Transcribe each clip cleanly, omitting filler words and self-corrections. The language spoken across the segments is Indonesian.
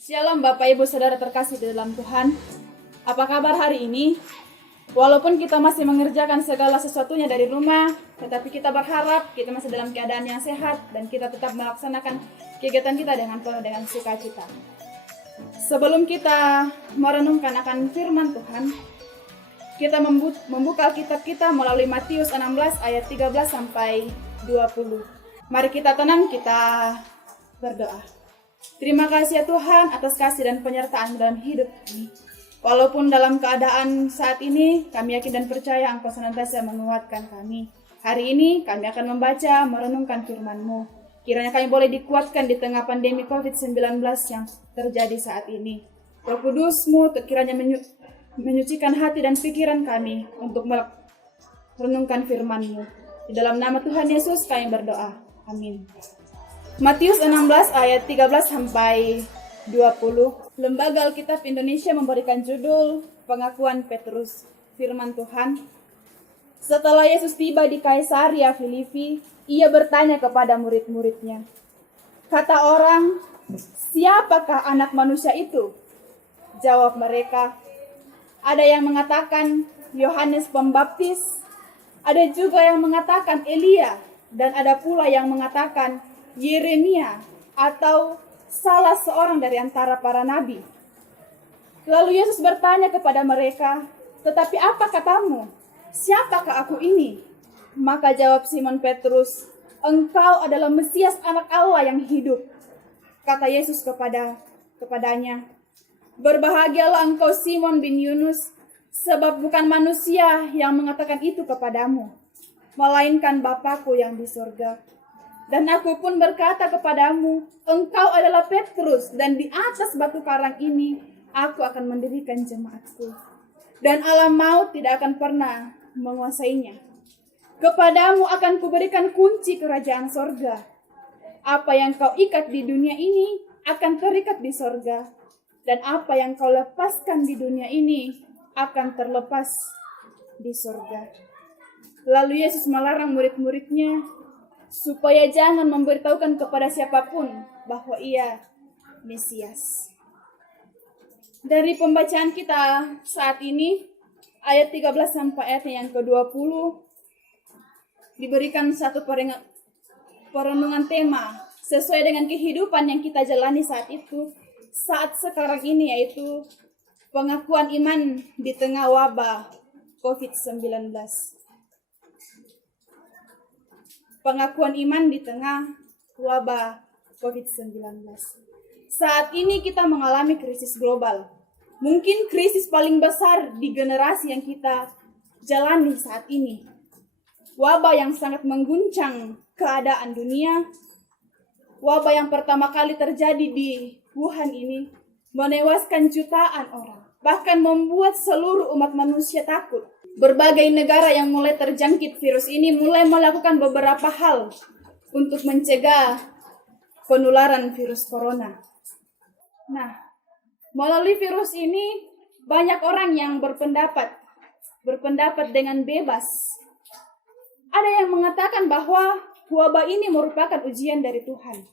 Shalom Bapak Ibu Saudara terkasih di dalam Tuhan. Apa kabar hari ini? Walaupun kita masih mengerjakan segala sesuatunya dari rumah, tetapi kita berharap kita masih dalam keadaan yang sehat dan kita tetap melaksanakan kegiatan kita dengan penuh dengan sukacita. Sebelum kita merenungkan akan firman Tuhan, kita membuka kitab kita melalui Matius 16 ayat 13 sampai 20. Mari kita tenang, kita berdoa. Terima kasih ya Tuhan atas kasih dan penyertaan dalam hidup kami. Walaupun dalam keadaan saat ini, kami yakin dan percaya Engkau senantiasa menguatkan kami. Hari ini kami akan membaca, merenungkan firman-Mu. Kiranya kami boleh dikuatkan di tengah pandemi COVID-19 yang terjadi saat ini. Roh Kudus-Mu kiranya menyucikan hati dan pikiran kami untuk merenungkan firman-Mu. Di dalam nama Tuhan Yesus kami berdoa. Amin. Matius 16 ayat 13 sampai 20. Lembaga Alkitab Indonesia memberikan judul Pengakuan Petrus. Firman Tuhan. Setelah Yesus tiba di Kaisaria Filipi, ia bertanya kepada murid-muridnya. Kata orang, siapakah anak manusia itu? Jawab mereka, ada yang mengatakan Yohanes Pembaptis, ada juga yang mengatakan Elia, dan ada pula yang mengatakan Yeremia atau salah seorang dari antara para nabi. Lalu Yesus bertanya kepada mereka, tetapi apa katamu? Siapakah aku ini? Maka jawab Simon Petrus, engkau adalah Mesias anak Allah yang hidup. Kata Yesus kepadanya, berbahagialah engkau Simon bin Yunus, sebab bukan manusia yang mengatakan itu kepadamu, melainkan Bapa-Ku yang di surga. Dan aku pun berkata kepadamu, engkau adalah Petrus, dan di atas batu karang ini, aku akan mendirikan jemaatku. Dan alam maut tidak akan pernah menguasainya. Kepadamu akan kuberikan kunci kerajaan sorga. Apa yang kau ikat di dunia ini, akan terikat di sorga. Dan apa yang kau lepaskan di dunia ini, akan terlepas di sorga. Lalu Yesus melarang murid-muridnya, supaya jangan memberitahukan kepada siapapun bahwa ia Mesias. Dari pembacaan kita saat ini, ayat 13 sampai ayat yang ke-20, diberikan satu perenungan tema sesuai dengan kehidupan yang kita jalani saat itu, saat sekarang ini, yaitu pengakuan iman di tengah wabah COVID-19. Pengakuan iman di tengah wabah COVID-19. Saat ini kita mengalami krisis global. Mungkin krisis paling besar di generasi yang kita jalani saat ini. Wabah yang sangat mengguncang keadaan dunia. Wabah yang pertama kali terjadi di Wuhan ini menewaskan jutaan orang. Bahkan membuat seluruh umat manusia takut. Berbagai negara yang mulai terjangkit virus ini mulai melakukan beberapa hal untuk mencegah penularan virus corona. Nah, melalui virus ini banyak orang yang berpendapat dengan bebas. Ada yang mengatakan bahwa wabah ini merupakan ujian dari Tuhan.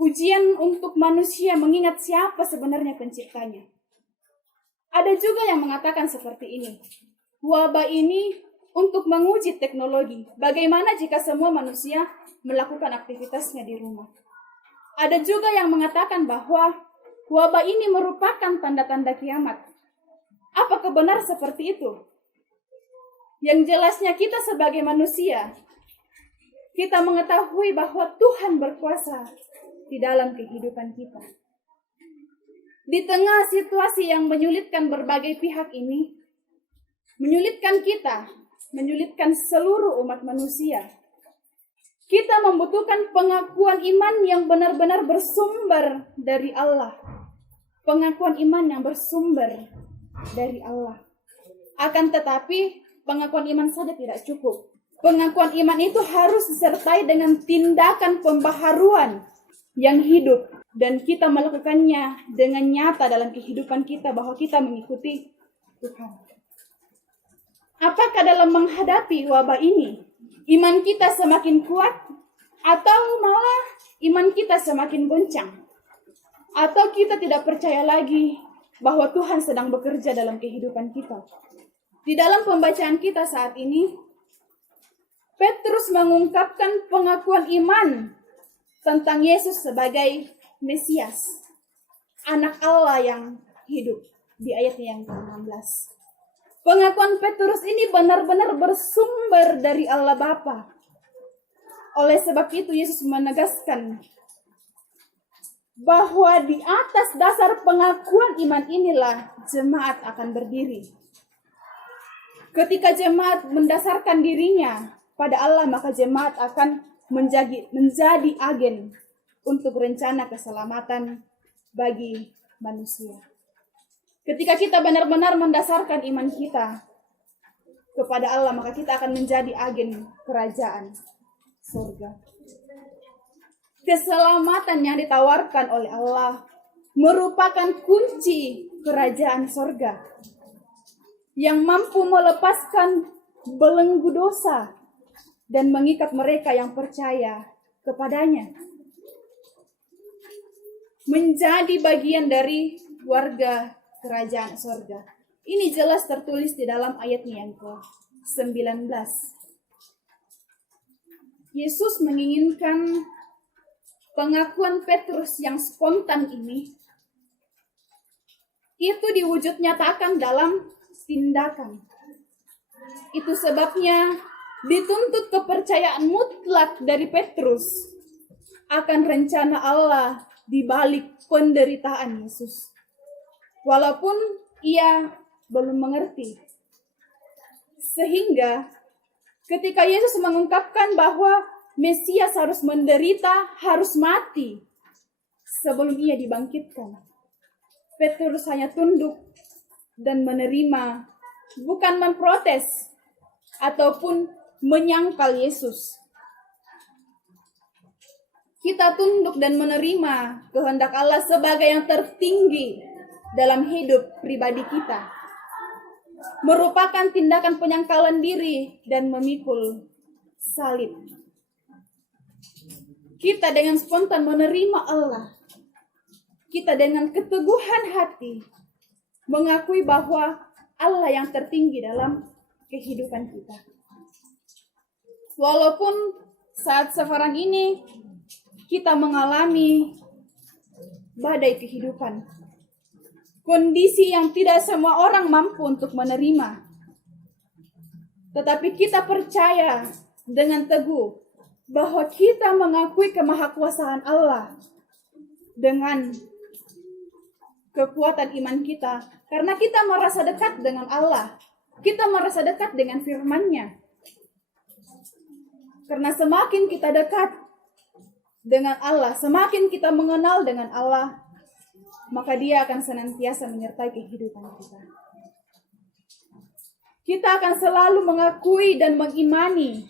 Ujian untuk manusia mengingat siapa sebenarnya penciptanya. Ada juga yang mengatakan seperti ini. Wabah ini untuk menguji teknologi. Bagaimana jika semua manusia melakukan aktivitasnya di rumah? Ada juga yang mengatakan bahwa wabah ini merupakan tanda-tanda kiamat. Apakah benar seperti itu? Yang jelasnya kita sebagai manusia, kita mengetahui bahwa Tuhan berkuasa di dalam kehidupan kita. Di tengah situasi yang menyulitkan berbagai pihak ini, menyulitkan kita, menyulitkan seluruh umat manusia, kita membutuhkan pengakuan iman yang benar-benar bersumber dari Allah. Pengakuan iman yang bersumber dari Allah. Akan tetapi, pengakuan iman saja tidak cukup. Pengakuan iman itu harus disertai dengan tindakan pembaharuan yang hidup. Dan kita melakukannya dengan nyata dalam kehidupan kita bahwa kita mengikuti Tuhan. Apakah dalam menghadapi wabah ini, iman kita semakin kuat atau malah iman kita semakin goncang? Atau kita tidak percaya lagi bahwa Tuhan sedang bekerja dalam kehidupan kita. Di dalam pembacaan kita saat ini, Petrus mengungkapkan pengakuan iman tentang Yesus sebagai Mesias, anak Allah yang hidup, di ayat yang ke-16. Pengakuan Petrus ini benar-benar bersumber dari Allah Bapa. Oleh sebab itu Yesus menegaskan bahwa di atas dasar pengakuan iman inilah jemaat akan berdiri. Ketika jemaat mendasarkan dirinya pada Allah, maka jemaat akan menjadi agen untuk rencana keselamatan bagi manusia. Ketika kita benar-benar mendasarkan iman kita kepada Allah, maka kita akan menjadi agen kerajaan surga. Keselamatan yang ditawarkan oleh Allah merupakan kunci kerajaan surga yang mampu melepaskan belenggu dosa dan mengikat mereka yang percaya kepadanya. Menjadi bagian dari warga kerajaan surga. Ini jelas tertulis di dalam ayatnya yang ke-19. Yesus menginginkan pengakuan Petrus yang spontan ini itu diwujud nyatakan dalam tindakan. Itu sebabnya dituntut kepercayaan mutlak dari Petrus akan rencana Allah di balik penderitaan Yesus. Walaupun ia belum mengerti. Sehingga ketika Yesus mengungkapkan bahwa Mesias harus menderita, harus mati sebelum ia dibangkitkan, Petrus hanya tunduk dan menerima, bukan memprotes ataupun menyangkal Yesus. Kita tunduk dan menerima kehendak Allah sebagai yang tertinggi dalam hidup pribadi kita. Merupakan tindakan penyangkalan diri dan memikul salib. Kita dengan spontan menerima Allah. Kita dengan keteguhan hati mengakui bahwa Allah yang tertinggi dalam kehidupan kita. Walaupun saat sekarang ini kita mengalami badai kehidupan, kondisi yang tidak semua orang mampu untuk menerima, tetapi kita percaya dengan teguh bahwa kita mengakui kemahakuasaan Allah dengan kekuatan iman kita, karena kita merasa dekat dengan Allah, kita merasa dekat dengan firman-Nya. Karena semakin kita dekat dengan Allah, semakin kita mengenal dengan Allah, maka Dia akan senantiasa menyertai kehidupan kita. Kita akan selalu mengakui dan mengimani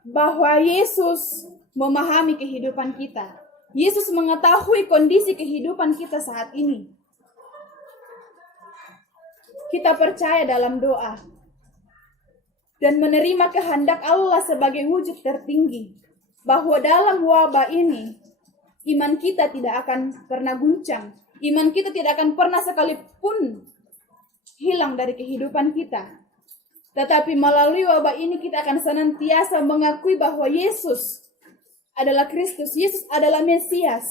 bahwa Yesus memahami kehidupan kita. Yesus mengetahui kondisi kehidupan kita saat ini. Kita percaya dalam doa dan menerima kehendak Allah sebagai wujud tertinggi, bahwa dalam wabah ini iman kita tidak akan pernah guncang. Iman kita tidak akan pernah sekalipun hilang dari kehidupan kita. Tetapi melalui wabah ini kita akan senantiasa mengakui bahwa Yesus adalah Kristus, Yesus adalah Mesias.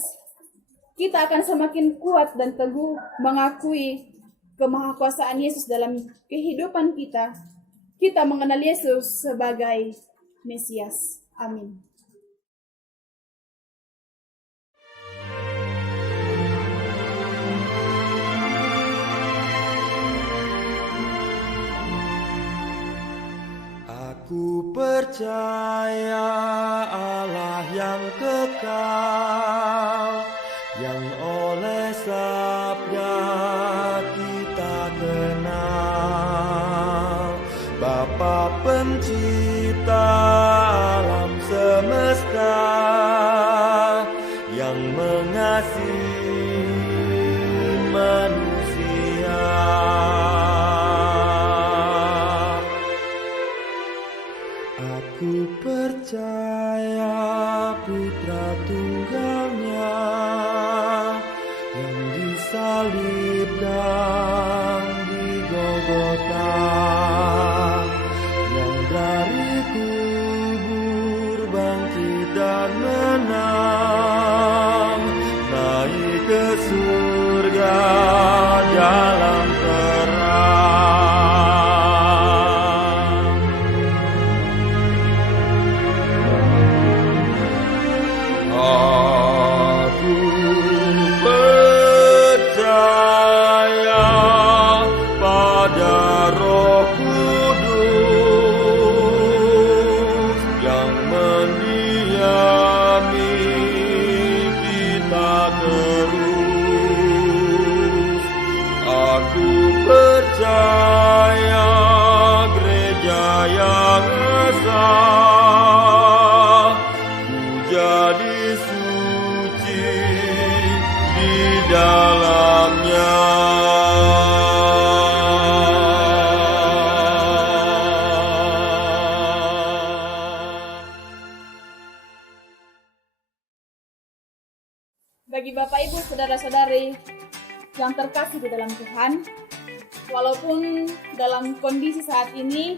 Kita akan semakin kuat dan teguh mengakui kemahakuasaan Yesus dalam kehidupan kita. Kita mengenal Yesus sebagai Mesias. Amin. Ku percaya Allah yang kekal, yang oleh sabda kita kenal. Bapa pencipta alam semesta, yang mengasihi manusia. Aku percaya Putra Tunggalnya, salib dan di Golgota, yang dari kubur bangkit dan menang, naik ke surga dalam terang. Aku percaya pada Roh Kudus yang mendiami kita terus. Aku percaya gereja yang esa, jadi suci di dalamnya. Bagi Bapak Ibu, Saudara-saudari yang terkasih di dalam Tuhan, walaupun dalam kondisi saat ini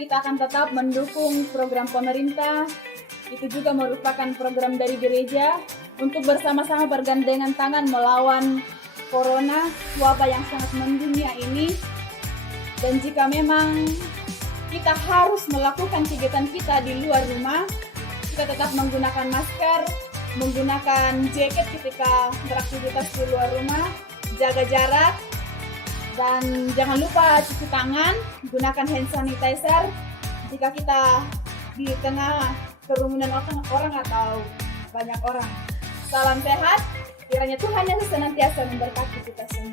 kita akan tetap mendukung program pemerintah, itu juga merupakan program dari gereja untuk bersama-sama bergandengan tangan melawan corona, wabah yang sangat mendunia ini. Dan jika memang kita harus melakukan kegiatan kita di luar rumah, kita tetap menggunakan masker, menggunakan jaket ketika beraktivitas di luar rumah, jaga jarak, dan jangan lupa cuci tangan, gunakan hand sanitizer jika kita di tengah kerumunan orang atau banyak orang. Salam sehat, kiranya Tuhan Yesus senantiasa memberkati kita semua.